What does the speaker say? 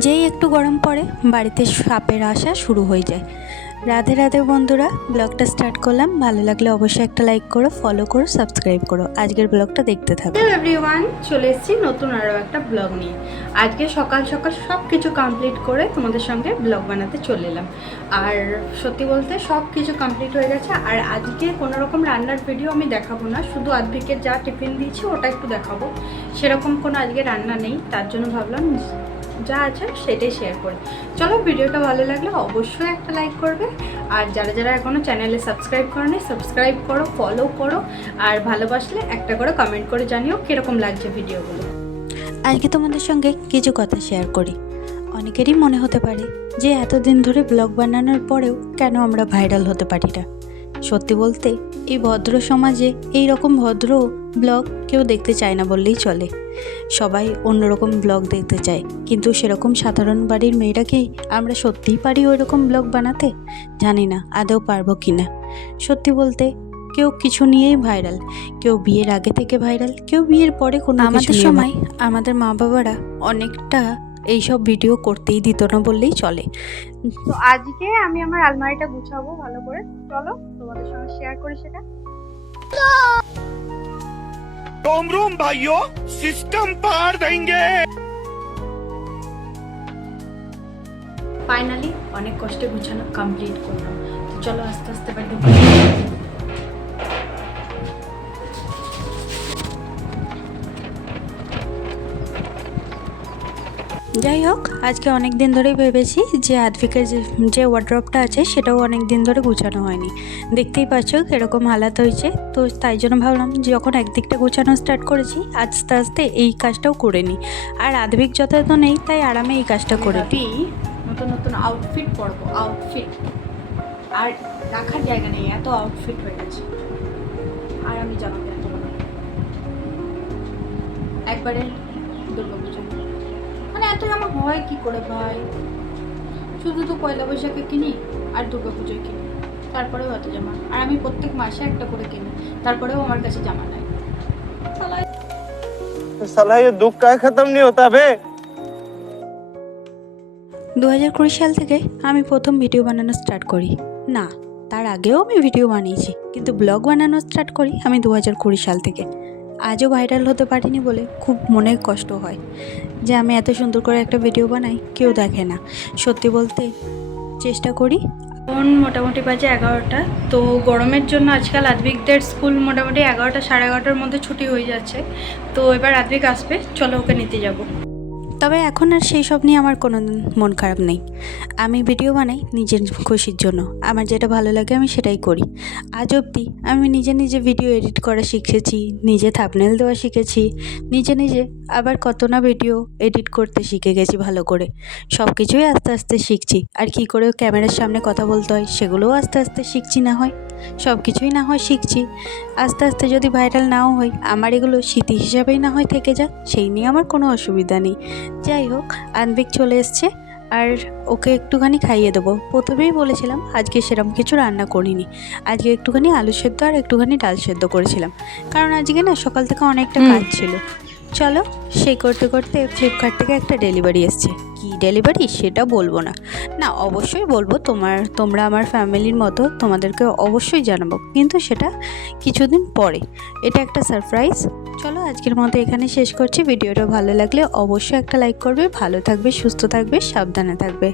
যেই একটু গরম পড়ে বাড়িতে সাপের আসা শুরু হয়ে যায়। রাধে রাধে বন্ধুরা, ব্লগটা স্টার্ট করলাম। ভালো লাগলে অবশ্যই একটা লাইক করো, ফলো করো, সাবস্ক্রাইব করো। আজকের ব্লগটা দেখতে থাকো। হ্যালো এভরিওয়ান, চলে এসেছি নতুন আরও একটা ব্লগ নিয়ে। আজকে সকাল সকাল সব কিছু কমপ্লিট করে তোমাদের সঙ্গে ব্লগ বানাতে চলে এলাম। আর সত্যি বলতে সব কিছু কমপ্লিট হয়ে গেছে। আর আজকে কোনো রকম রান্নার ভিডিও আমি দেখাবো না, শুধু আদ্ভিকের যা টিফিন দিয়েছি ওটা একটু দেখাবো। সেরকম কোনো আজকে রান্না নেই, তার জন্য ভাবলাম যা আছে সেটাই শেয়ার করি। চলো, ভিডিওটা ভালো লাগলে অবশ্যই একটা লাইক করবে। আর যারা যারা এখনও চ্যানেলে সাবস্ক্রাইব করোনি, সাবস্ক্রাইব করো, ফলো করো। আর ভালোবাসলে একটা করে কমেন্ট করে জানিও কীরকম লাগছে ভিডিওগুলো। আজকে তোমাদের সঙ্গে কিছু কথা শেয়ার করি। অনেকেরই মনে হতে পারে যে এতদিন ধরে ব্লগ বানানোর পরেও কেন আমরা ভাইরাল হতে পারি না। সত্যি বলতে এই ভদ্র সমাজে এই রকম ভদ্র ব্লগ কেউ দেখতে চায় না বললেই চলে। সবাই অন্যরকম ব্লগ দেখতে চায়, কিন্তু সেরকম সাধারণ বাড়ির মেয়েরাকেই আমরা সত্যিই পারি ওই রকম ব্লগ বানাতে? জানি না আদৌ পারবো কি না। সত্যি বলতে কেউ কিছু নিয়েই ভাইরাল, কেউ বিয়ের আগে থেকে ভাইরাল, কেউ বিয়ের পরে কোনো আমাদের সময় আমাদের মা বাবারা অনেকটা এইসব ভিডিও করতেই দিত না বললেই চলে। তো আজকে আমি আমার আলমারিটা গুছাবো ভালো করে। চলো তোমাদের সঙ্গে শেয়ার করি সেটা। रोम रोम भाइयों, सिस्टम पार देंगे। ফাইনালি অনেক কষ্টে গুছানো কমপ্লিট করলাম। তো চলো আস্তে আস্তে বাড়ি। যাই হোক, আজকে অনেক দিন ধরেই ভেবেছি যে আদ্ভিকের যে ওয়ার্ড্রপটা আছে সেটাও অনেক দিন ধরে গুছানো হয়নি। দেখতেই পাচ্ছ এরকম হালাত হয়েছে, তো তাই জন্য ভাবলাম যখন একদিকটা গুছানো স্টার্ট করেছি আস্তে আস্তে এই কাজটাও করে নিই। আর আদ্ভিক যথাযথ নেই, তাই আরামে এই কাজটা করে নিই। নতুন নতুন আউটফিট পরবো, আউটফিট আর রাখার জায়গা নেই, এত আউটফিট হয়ে গেছে। আর আমি জামাতে এত একবারে দুর্গাপুজো, মানে এত জামা হয় কি করে ভাই? শুধু তো পয়লা বৈশাখে কিনি আর দুর্গাপুজোয় কিনি, তারপরেও এত জামা। আর আমি প্রত্যেক মাসে একটা করে কিনি, তারপরেও আমার কাছে জামা নাই। साला ये दुख का खत्म नहीं होता बे। 2020 সাল থেকে আমি প্রথম ভিডিও বানানো স্টার্ট করি। না, তার আগেও আমি ভিডিও বানিয়েছি, কিন্তু ব্লগ বানানো স্টার্ট করি আমি 2020 সাল থেকে। আজও ভাইরাল হতে পারিনি বলে খুব মনে কষ্ট হয় যে আমি এত সুন্দর করে একটা ভিডিও বানাই, কেউ দেখে না। সত্যি বলতে চেষ্টা করি। এখন মোটামুটি বাজে 11টা। তো গরমের জন্য আজকাল আদ্ভিকদের স্কুল মোটামুটি 11টা সাড়ে 11টার মধ্যে ছুটি হয়ে যাচ্ছে। তো এবার আদ্ভিক আসবে, চলো ওকে নিতে যাবো। তবে এখন আর সেই সব নিয়ে আমার কোনো মন খারাপ নেই। আমি ভিডিও বানাই নিজের খুশির জন্য, আমার যেটা ভালো লাগে আমি সেটাই করি। আজ অবধি আমি নিজে নিজে ভিডিও এডিট করা শিখেছি, নিজে থাম্বনেল দেওয়া শিখেছি, নিজে নিজে আবার কত না ভিডিও এডিট করতে শিখে গেছি ভালো করে। সব কিছুই আস্তে আস্তে শিখছি। আর কি করে ক্যামেরার সামনে কথা বলতে হয় সেগুলোও আস্তে আস্তে শিখছি। না হয় সব কিছুই না হয় শিখছি আস্তে আস্তে। যদি ভাইরাল নাও হই, আমার এগুলো স্মৃতি হিসাবেই না হয় থেকে যাক, সেই নিয়ে আমার কোনো অসুবিধা নেই। যাই হোক, আনবিক চলে এসছে আর ওকে একটুখানি খাইয়ে দেবো। প্রথমেই বলেছিলাম আজকে সেরকম কিছু রান্না করিনি, আজকে একটুখানি আলু সেদ্ধ আর একটুখানি ডাল সেদ্ধ করেছিলাম, কারণ আজকে না সকাল থেকে অনেকটা কাজ ছিল। চলো, সেই করতে করতে ফ্লিপকার্ট থেকে একটা ডেলিভারি এসছে। কি ডেলিভারি সেটা বলবো না, না অবশ্যই বলবো। তোমরা আমার ফ্যামিলির মতো, তোমাদেরকে অবশ্যই জানাবো, কিন্তু সেটা কিছুদিন পরে। এটা একটা সারপ্রাইজ। চলো আজকের মতো এখানে শেষ করছি। ভিডিওটা ভালো লাগলে অবশ্যই একটা লাইক করবে। ভালো থাকবে, সুস্থ থাকবে, সাবধানে থাকবে।